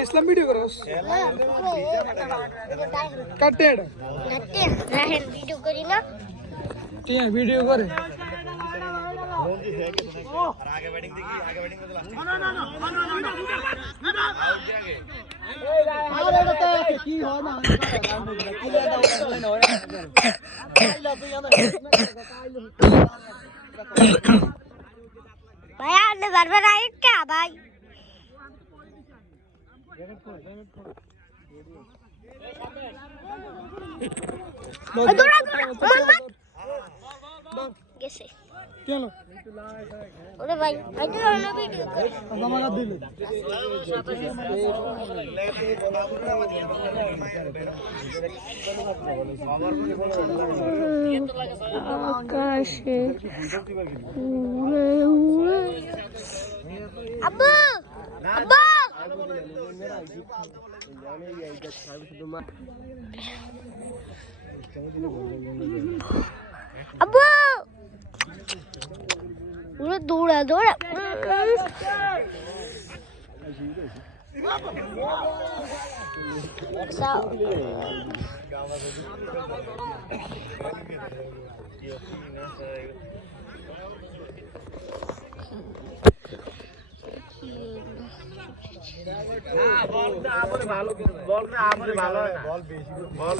ইসলাম video করো কাটে রাহেন video করি না ঠিক ভিডিও করে आगे बैटिंग देखी आगे बैटिंग बदला ना ना ना आउट जाके अरे तो की हो ना की लेता है हो काइला तो यहां भाई आपने बार-बार आई क्या भाई दौड़ा कैसे चलो ओरे भाई आइए ना वीडियो कर हमारा दिल आकाशे उड़े उड़े अब्बू अब्बू अब्बू उड़े दौड़ा दौड़ा बॉल